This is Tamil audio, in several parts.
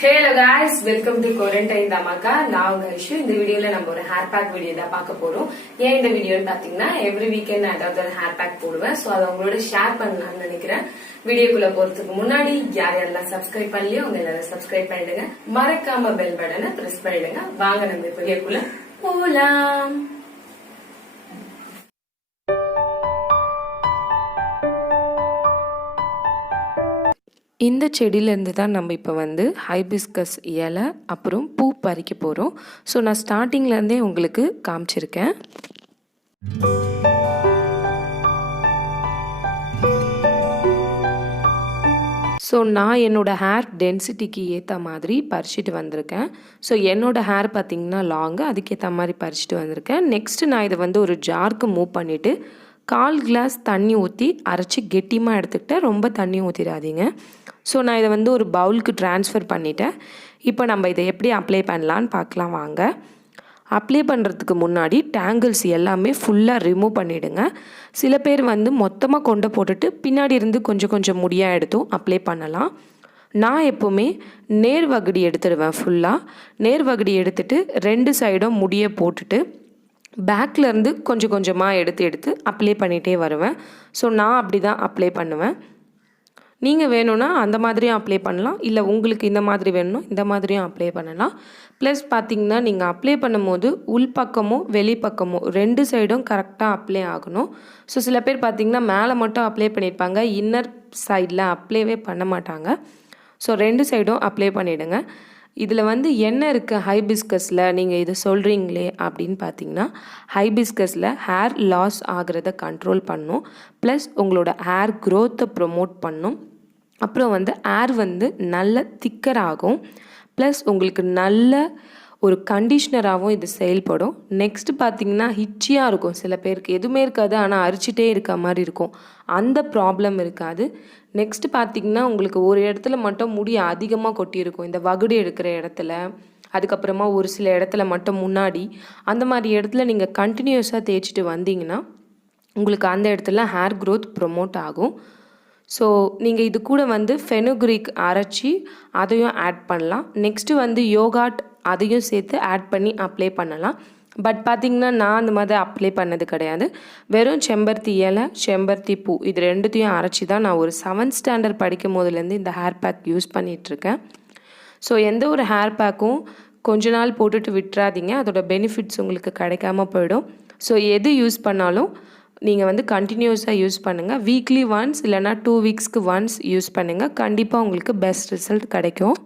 Hello guys, welcome to Quarantine Dhamaka. நான் உங்க Ishu. இந்த வீடியோல நம்ம ஒரு ஹேர் பேக் வீடியோ தான் பார்க்க போறோம். ஏன் இந்த வீடியோன்னு பாத்தீங்கன்னா எவ்ரி வீக்கெண்ட் நான் ஏதாவது ஒரு ஹேர் பேக் போடுவேன். சோ அதை உங்களோட ஷேர் பண்ணலாம்னு நினைக்கிறேன். வீடியோக்குள்ள போறதுக்கு முன்னாடி யாரெல்லாம் சப்ஸ்கிரைப் பண்ணலையோ அவங்க எல்லாரும் சப்ஸ்கிரைப் பண்ணிடுங்க. மறக்காம பெல் பட்டனை பிரஸ் பண்ணிடுங்க. வாங்க நம்ம வீடியோக்குள்ள போலாம். இந்த செடியிலேருந்து தான் நம்ம இப்போ வந்து ஹைபிஸ்கஸ் இலை அப்புறம் பூ பறிக்க போகிறோம். ஸோ நான் ஸ்டார்டிங்லேருந்தே உங்களுக்கு காமிச்சிருக்கேன். ஸோ நான் என்னோடய ஹேர் டென்சிட்டிக்கு ஏற்ற மாதிரி பறிச்சிட்டு வந்திருக்கேன். ஸோ என்னோடய ஹேர் பார்த்திங்கன்னா லாங்கு, அதுக்கேற்ற மாதிரி பறிச்சிட்டு வந்திருக்கேன். நெக்ஸ்ட்டு நான் இதை வந்து ஒரு ஜாருக்கு மூவ் பண்ணிவிட்டு 1/4 கிளாஸ் தண்ணி ஊற்றி அரைச்சி கெட்டியமாக எடுத்துக்கிட்டேன். ரொம்ப தண்ணி ஊற்றிடாதீங்க. ஸோ நான் இதை வந்து ஒரு பவுலுக்கு ட்ரான்ஸ்ஃபர் பண்ணிவிட்டேன். இப்போ நம்ம இதை எப்படி அப்ளை பண்ணலான்னு பார்க்கலாம் வாங்க. அப்ளை பண்ணுறதுக்கு முன்னாடி டேங்கிள்ஸ் எல்லாமே ஃபுல்லாக ரிமூவ் பண்ணிவிடுங்க. சில பேர் வந்து மொத்தமாக கொண்டை போட்டுட்டு பின்னாடி இருந்து கொஞ்சம் கொஞ்சம் முடியாக எடுத்தும் அப்ளை பண்ணலாம். நான் எப்போவுமே நேர் வகுடி எடுத்துடுவேன். ஃபுல்லாக நேர் வகுடி எடுத்துகிட்டு 2 சைடும் முடியை போட்டுட்டு பேக்லேருந்து கொஞ்சம் கொஞ்சமாக எடுத்து அப்ளை பண்ணிகிட்டே வருவேன். ஸோ நான் அப்படி தான் அப்ளை பண்ணுவேன். நீங்கள் வேணும்னா அந்த மாதிரியும் அப்ளை பண்ணலாம், இல்லை உங்களுக்கு இந்த மாதிரி வேணும்னா இந்த மாதிரியும் அப்ளை பண்ணலாம். ப்ளஸ் பார்த்திங்கன்னா நீங்கள் அப்ளை பண்ணும்போது உள்பக்கமும் வெளிப்பக்கமும் 2 சைடும் கரெக்டாக அப்ளை ஆகணும். ஸோ சில பேர் பார்த்திங்கன்னா மேலே மட்டும் அப்ளை பண்ணியிருப்பாங்க, இன்னர் சைடில் அப்ளைவே பண்ண மாட்டாங்க. ஸோ 2 சைடும் அப்ளை பண்ணிவிடுங்க. இதில் வந்து என்ன இருக்குது ஹைபிஸ்கஸில் நீங்கள் இது சொல்கிறீங்களே அப்படின்னு பார்த்தீங்கன்னா, ஹைபிஸ்கஸில் ஹேர் லாஸ் ஆகிறத கண்ட்ரோல் பண்ணும், ப்ளஸ் உங்களோட ஹேர் க்ரோத்தை ப்ரொமோட் பண்ணும், அப்புறம் வந்து ஹேர் வந்து நல்ல திக்கர் ஆகும், ப்ளஸ் உங்களுக்கு நல்ல ஒரு கண்டிஷ்னராகவும் இது செயல்படும். நெக்ஸ்ட்டு பார்த்திங்கன்னா ஹிச்சியாக இருக்கும். சில பேருக்கு எதுவுமே இருக்காது, ஆனால் அரிச்சிட்டே இருக்க மாதிரி இருக்கும். அந்த ப்ராப்ளம் இருக்காது. நெக்ஸ்ட்டு பார்த்திங்கன்னா உங்களுக்கு ஒரு இடத்துல மட்டும் முடி அதிகமாக கொட்டியிருக்கும், இந்த வகுடு எடுக்கிற இடத்துல, அதுக்கப்புறமா ஒரு சில இடத்துல மட்டும் முன்னாடி, அந்த மாதிரி இடத்துல நீங்கள் கண்டினியூஸாக தேய்ச்சிட்டு வந்தீங்கன்னா உங்களுக்கு அந்த இடத்துல ஹேர் க்ரோத் ப்ரொமோட் ஆகும். ஸோ நீங்கள் இது கூட வந்து ஃபெனுக்ரீக் அரைச்சி அதையும் ஆட் பண்ணலாம். நெக்ஸ்ட்டு வந்து யோகாட் அதையும் சேர்த்து ஆட் பண்ணி அப்ளை பண்ணலாம். பட் பார்த்திங்கன்னா நான் அந்த மாதிரி அப்ளை பண்ணது கிடையாது. வெறும் செம்பருத்தி இலை, செம்பருத்தி பூ இது 2த்தையும் அரைச்சி தான் நான் ஒரு 7th ஸ்டாண்டர்ட் படிக்கும் போதுலேருந்து இந்த ஹேர் பேக் யூஸ் பண்ணிகிட்ருக்கேன். ஸோ எந்த ஒரு ஹேர் பேக்கும் கொஞ்ச நாள் போட்டுட்டு விட்டுறாதீங்க, அதோட பெனிஃபிட்ஸ் உங்களுக்கு கிடைக்காம போயிடும். ஸோ எது யூஸ் பண்ணாலும் நீங்கள் வந்து கண்டினியூஸாக யூஸ் பண்ணுங்கள். வீக்லி ஒன்ஸ் இல்லைனா 2 வீக்ஸ்க்கு ஒன்ஸ் யூஸ் பண்ணுங்கள். கண்டிப்பாக உங்களுக்கு பெஸ்ட் ரிசல்ட் கிடைக்கும்.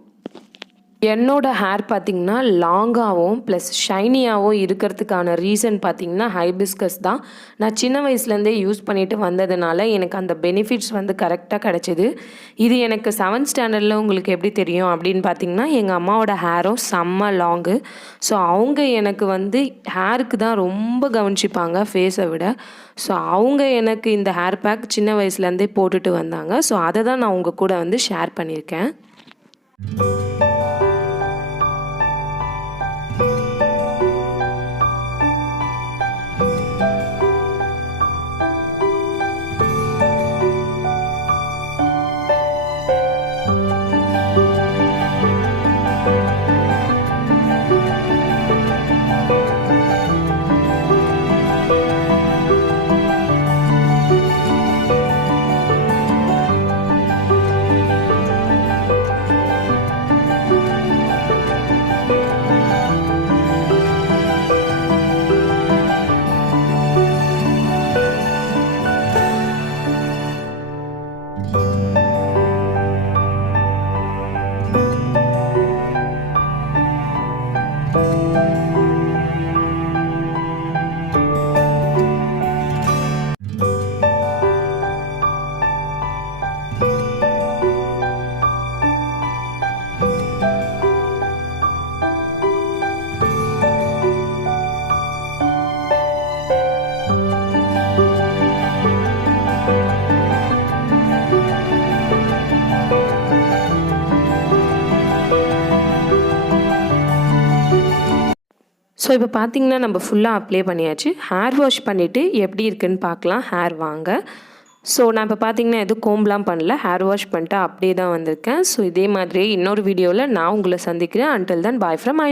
என்னோடய ஹேர் பார்த்திங்கன்னா லாங்காகவும் ப்ளஸ் ஷைனியாகவும் இருக்கிறதுக்கான ரீசன் பார்த்திங்கன்னா ஹைபிஸ்கஸ் தான். நான் சின்ன வயசுலேருந்தே யூஸ் பண்ணிட்டு வந்ததுனால எனக்கு அந்த பெனிஃபிட்ஸ் வந்து கரெக்டாக கிடச்சிது. இது எனக்கு 7th ஸ்டாண்டர்டில் உங்களுக்கு எப்படி தெரியும் அப்படின்னு பார்த்திங்கன்னா, எங்கள் அம்மாவோட ஹேரும் செம்ம லாங்கு. ஸோ அவங்க எனக்கு வந்து ஹேருக்கு தான் ரொம்ப கவனிச்சிப்பாங்க ஃபேஸை விட. ஸோ அவங்க எனக்கு இந்த ஹேர் பேக் சின்ன வயசுலேருந்தே போட்டுட்டு வந்தாங்க. ஸோ அதை தான் நான் உங்கள் கூட வந்து ஷேர் பண்ணியிருக்கேன். ஸோ இப்போ பார்த்திங்கன்னா நம்ம ஃபுல்லாக அப்ளை பண்ணியாச்சு. ஹேர் வாஷ் பண்ணிவிட்டு எப்படி இருக்குன்னு பார்க்கலாம். ஹேர் வாங்க. ஸோ நான் இப்போ பார்த்தீங்கன்னா எதுவும் கோம்பெலாம் பண்ணல, ஹேர் வாஷ் பண்ணிட்டு அப்படியே தான் வந்திருக்கேன். ஸோ இதே மாதிரியே இன்னொரு வீடியோவில் நான் உங்களை சந்திக்கிறேன். Until then bye from